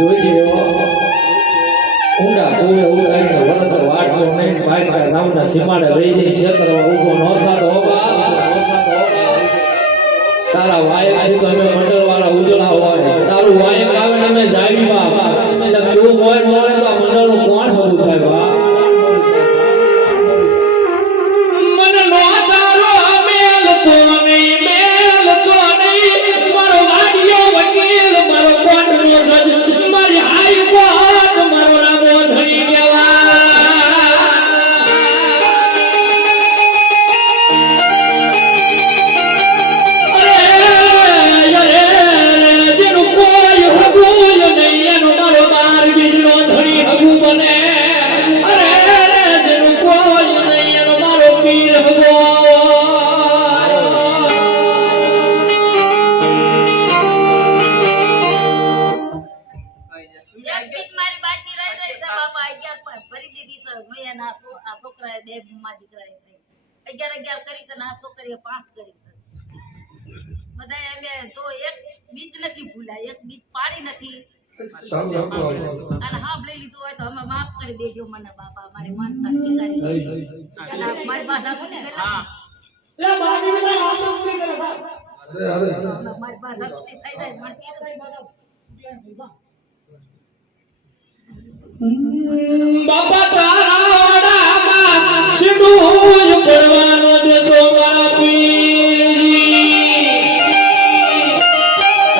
જોઈ લેવો ઊંડા કુવે ઉતારીને વરદ વાટતો નહીં પાયકા નામના સીમાડે રહી જઈ ક્ષેત્રમાં ઊભો ન થાતો તારા વાયકથી તો અમે મંડળવાળા ઉજળા હોય તારું વાયક આવે ને અમે જાવી બાપ એટલે તું મોય મોય તો મંડળનું કોણ હબું થાય બાપ મને નો તારો મેલ તો નહીં મેલ તો નહીં મારો વાડિયો વકીલ મારો કોર્ટનો જજ મારી હાઈ કોર્ટ મારો રામો ધણી દેવા છોકરા બે માં દીકરા 11 કરી છે ના છોકરીએ 5 કરી છે બધા અમે જો એક બીજ નથી ભૂલાય એક બીજ પાડી નથી અને હા લઈ લીધું હોય તો અમે માફ કરી દેજો મને બાપા મારી માનતા સ્વીકારી અને મારી બાધા સુધી ગયેલા એ મારી બાધા સુધી થઈ જાય બાપા તારા સિંદૂર પડવાનો દેતો મારા પીર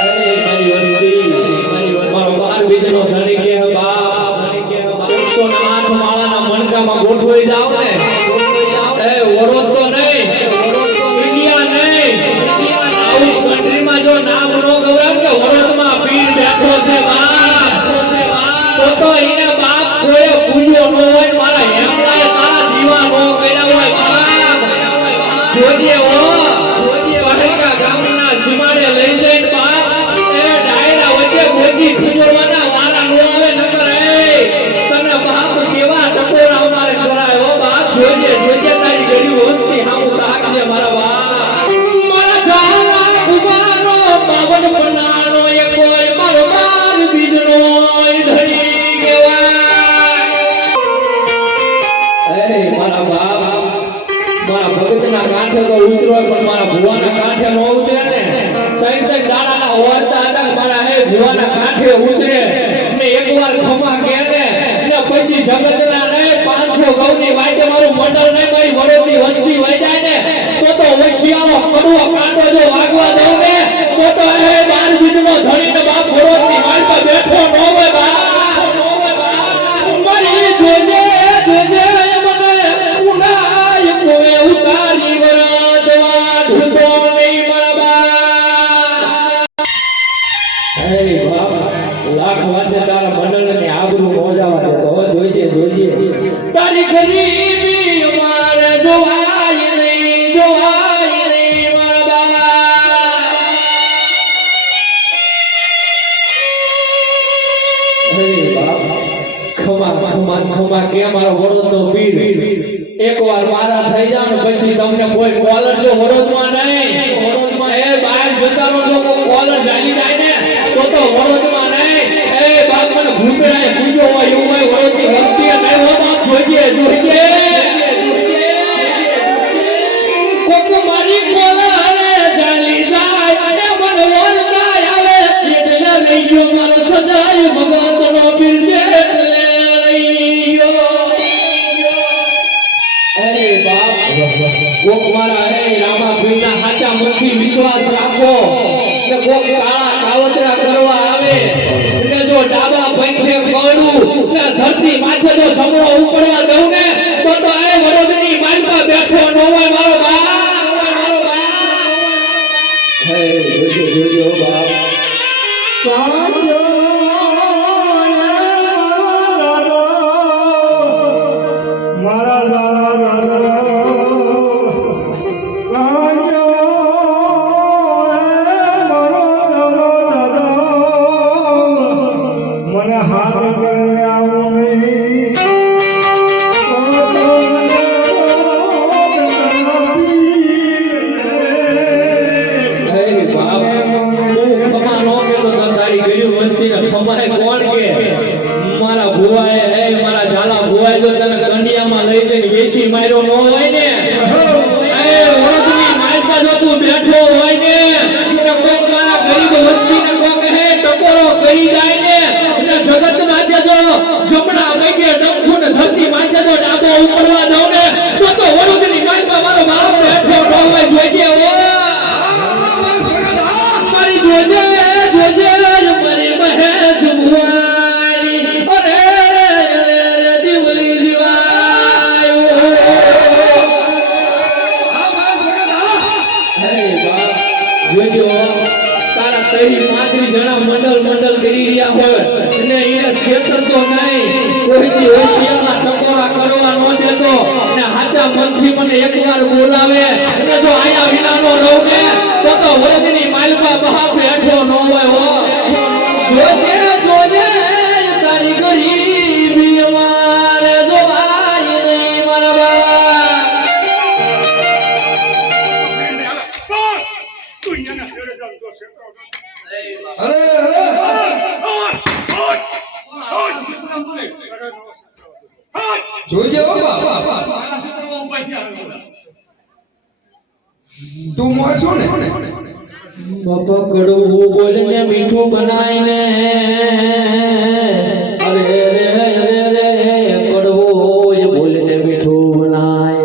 અરે મારી વસ્તી મારો બાર બીજનો ધણી કે બાપ 108 માળાના મણકામાં ગોઠવાઈ જાવ ને એ વરોત તો નહીં ઇન્ડિયા નહીં આઉટ કન્ટ્રીમાં જો નામ નો ગવરાવ કે વરોતમાં પીર બેઠો છે બાપ તો એને બાપ કોઈ પૂજો ન હોય મારા હેમલાએ તારા દીવા નો કર્યા હોય બાપ જોજે હો પાડકા ગામના સીમાડે લઈ જઈને બાપ એ ડાયરા વચ્ચે ગોજી ખુજોવાના વારા નો આવે નકર એ તને બાપ કેવા ટકોરા અમારે કરાય હો બાપ જોજે તારી ગરીબ વસ્તી હામું રાખજે મારા બાપ મારા જાલા ભુવાનો પાવન બનાનો એ કોઈ મારો બાર બીજનો ધણી મારા બાપ મારા ભગતના કાંઠે તો ઉતરો પણ મારા ભુવાના કાંઠે નો ઉતરે ને ત્રણ દાડાના હોરતા હતા મારા હે ભુવાના કાંઠે ઉતરે ને એકવાર ખમા કે ને પછી જગતના ને 500 ગૌની વાટે મારું મંડળ ને મારી વરોતી વસ્તી વઈ જાય ને તો વશિયાળો કડવો કાંટો જો વાગવા દઉં ને તો એ બાર બીજનો ધણીને બાપ વરોતી વાળ પર બેઠો ન હોય બાપ મારી જોજે ઉતારી વરાદવા ઢૂંઢો નહીં મારા હે બાપ લાખ વાતે તારા મંડળની આબરૂ મોજાવા દેતો જોઈજે તારી ગરીબી અમારે જોવાય નહીં મારા બાપ હે બાપ ખમા કે મારો વડોદનો પીર એકવાર મારા થઈ જાવ ને પછી તમને કોઈ કોલર જો વરોધમાં નહીં એ બહાર જતા નો જો કોલર જાલી જાય ને તો વરોધમાં નહીં એ બાપ મને ભૂતરાય પૂજો હોય એવું હોય વરોધની વસ્તી નહીં હો બાપ જોઈજે કોક મારી કોલર જાલી જાય અને મને વરદાય આવે એટલે લઈ ગયો મારો સજાય ભગવાનનો પીર છે કોક મારા હે રામા પીરના સાચા મનથી વિશ્વાસ રાખો કે કોક કાળા કાવતરા કરવા આવે એટલે જો ડાબા પંખે કરું ને ધરતી માથે જો સમરો ઉપડવા દઉં ને તો એ વડોદની માલપા બેઠો ન હોય મારો બાપ હે જોજો બાપ સાજો મારા ખમાય કોણ ભુવાએ એ મારા ઝાલા ભુવાએ જો તને કંડિયામાં લઈ જઈને વેચી માર્યો ન હોય ને એ ઓળખની માલપા જો તું બેઠો હોય ને તો કોક મારા ગરીબ વસ્તીને કોક હે ટકોરો કરી જાય ને એટલે જગત માથે જો જમણા વેગે ડંખુટ ધરતી માથે જો ડાબો ઉપરવા દઉં ને તો ઓળખની માલપા મારો બાપ બેઠો ન હોય જોજે ઓ મારી જોજે જોજે મારી મહેશ ભુવાઈ અરે જીવલી જીવાયો હે બાપ જોજો તારા 35 જણા મંડળ કરી રહ્યા હોય અને એને શેતરતો નહીં કોઈથી હોશિયારના ટકોરા કરવા ન દેતો અને હાચા મનથી મને એકવાર બોલાવે અને જો આયા વિનાનો રહું ને તો વરદની માલપા બહાર બેઠો ન હોય હો જોજે જોજે તારી ગરીબી અમારે જોવાય નહીં મારા બાપ જોજે ઓ બાપા તું મોસો ને બાપા કડવું બોલને મીઠું બનાવીને અરે રે રે રે કડવું જ બોલને મીઠું બનાય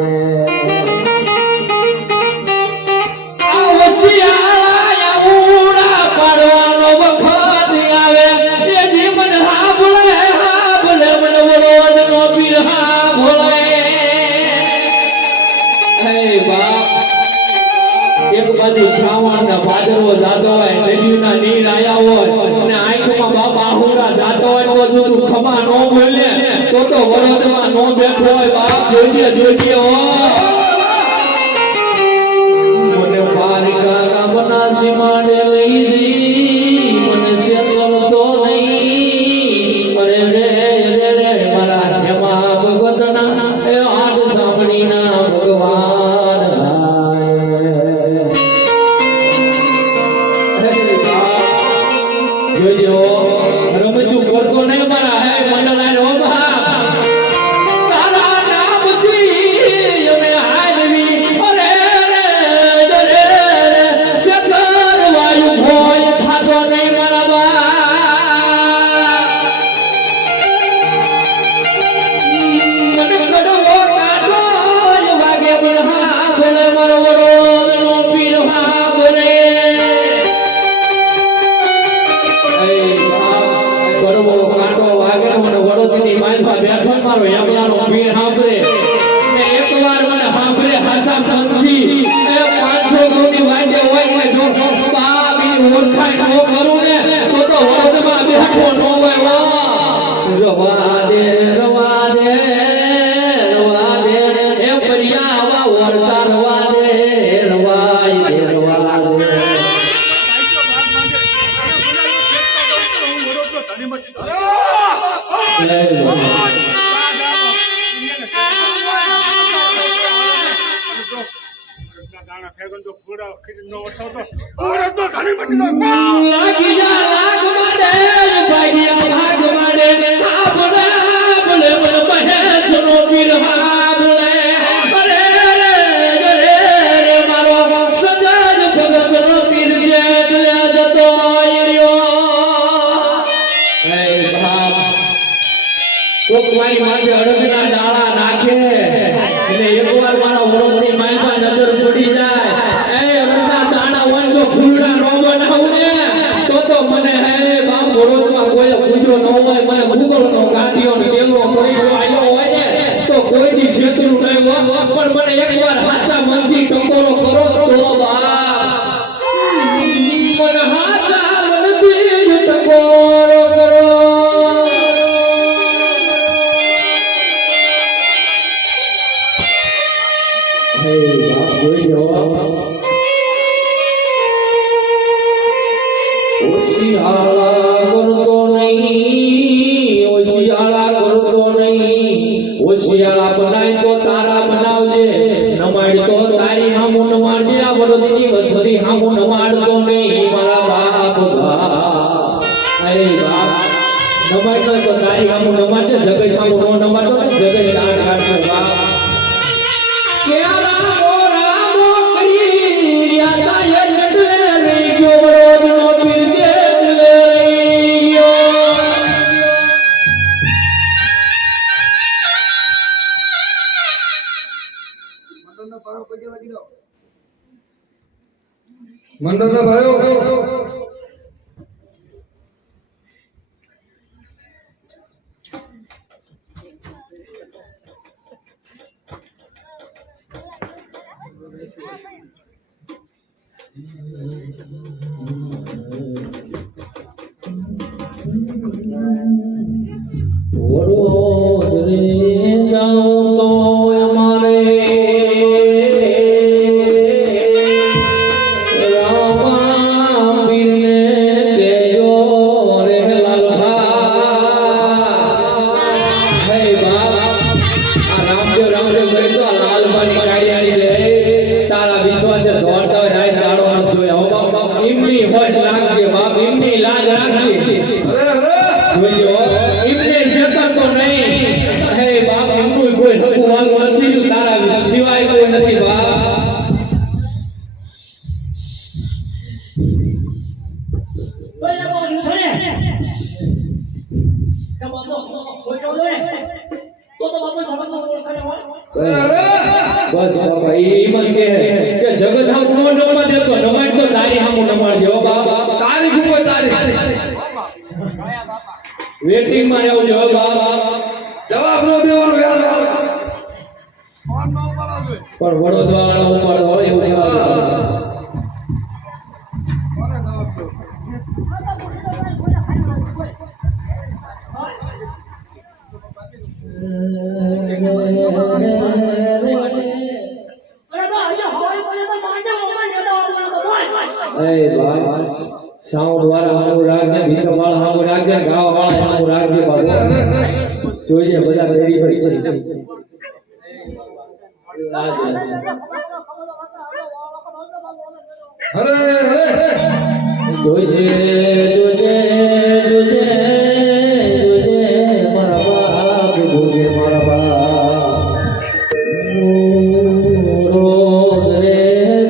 આ વસિયાળા ઉડા પાડવાનો વખત આવે એ જીવન હાભળે મન વરોજ નો પીર હાભળે હે બાપ એક બાજુ શ્રાવણ ના ભાદરવો જાતો હોય નદીના નીર આયા હોય અને આંખમાં બાપા આહુડા જાતો હોય તો જો તું ખમા નો બોલે તો વરદમાં નો બેઠો હોય બાપ જોજે જોજે હો મને પારિકા ના બનાસી માંડે લઈ દી મને શેતર તો નહીં અરે રે રે રે મારા હેમા ભગવતના એ આદ સાંભળીના ભગવાન જોજો રમચું કરતો નહીં મારા હે મંડળાય રો બા તારા નામથી અમે હાલવી અરે રે રે શેતર વાયુ ભોય થાતો નહીં મારા બા મને કડવો કાઢો વાગે પણ હા ભલે મારો વરોદ નો પીર હા ભલે કરવો કાટો વાગે મને વડોદની માલપા બેઠો મારો યામલાનો પીર સાંભળે ને એકવાર મને સાંભળે હાસા સંથી એ 500 સુધી વાંડે હોય ને જો બાબી ઓળખાય નો કરું ને તો વડોદમાં બેઠો નો હોય રવા દે એ પરિયા આવા વરતા રવા દે રવાય દે રવા દે લાગી જા લાગ માડે ભાગ્યા ભાગ માડે આ બોલે બોલે બોલે મહેશ નો પીર હા બોલે અરે રે રે મારો સજજ ભગત નો પીર જેટલે જતો રહ્યો હે બાપ કોક મારી માથે અડદના ડાળા નાખે એટલે એકવાર મારા વરોદની માલપા નજર પડી જાય એ અડદના દાણા હોય તો ફૂલડા નો બનાવું ને તો મને હે બાપ વરોદમાં કોઈ પૂજો ન હોય મને ભૂગોળનો ગાંઠિયો ને તેલનો પૈસો આવ્યો હોય ને તો કોઈ દી શેષનું નહીં હોય પણ મને એકવાર હાચા મનથી ટકોરો કરો તો બાપ મને હાચા મનથી ટકોરો કરો હે બાપ જોઈજો ઓશિયાળા કરતો નહીં ઓશિયાળા બનાય તો તારા બનાવજે નમાડ તો તારી હામુ નમાડજે આ વરોદની વસતી હામુ નમાડતો નહીં મારા બાપ હે બાપ નમાડતો તો તારી સામુ નમાડજે, જગત સામુ નો નમાડતો ને જગત લાડ કાઢશે બાપ. કે રામો રામો કરી રહ્યા તા એ જડલે રહી ગયો, વડોદનો પીર જેટલે રહી ગયો. મંડળના ભાઈઓ વડોદરે જાઉં તો અમારે રામા પીરને કહેજો રે લાલભા. હે બાપ, આ રામદેવ રામદેવ કહી તો આ લાલભાની કાળિયાની લે તારા વિશ્વાસે દોડતા હોય રાત દાડો આમ જોયા. હો બાપ, એમની હોય રાખજે બાપ, એમની લાજ રાખજે. જોજો એમને શેષણ તો નહીં. હે બાપ, એમનું કોઈ હકું વાંગું નથી, તારા સિવાય કોઈ નથી બાપ. બસ બાપા, ઈ મન કે જગત હામું નો નમવા દેતો, નમાડ તો તારી હામું નમાડજે. હો બાપ, તારી ખૂબ તારી વેટિંગ માં આવજો. હો બાપ, જવાબ નો દેવાનો યાર. પણ વડોદરા ઉપર હોય એવું કહેવાય. સાઉન્ડ વાળા હામું રાખજે, ભીખ વાળા હામું રાખજે, ગાવા વાળા હામું રાખજે બાબા. જોઈજે બધા રેડી હોય છે. અરે જોઈજે જોજે જોજે જોજે મારા બાપ, જોજે મારા બાપ. રોજ રે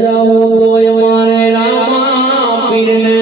જાઉં તો મારે રામા પીરને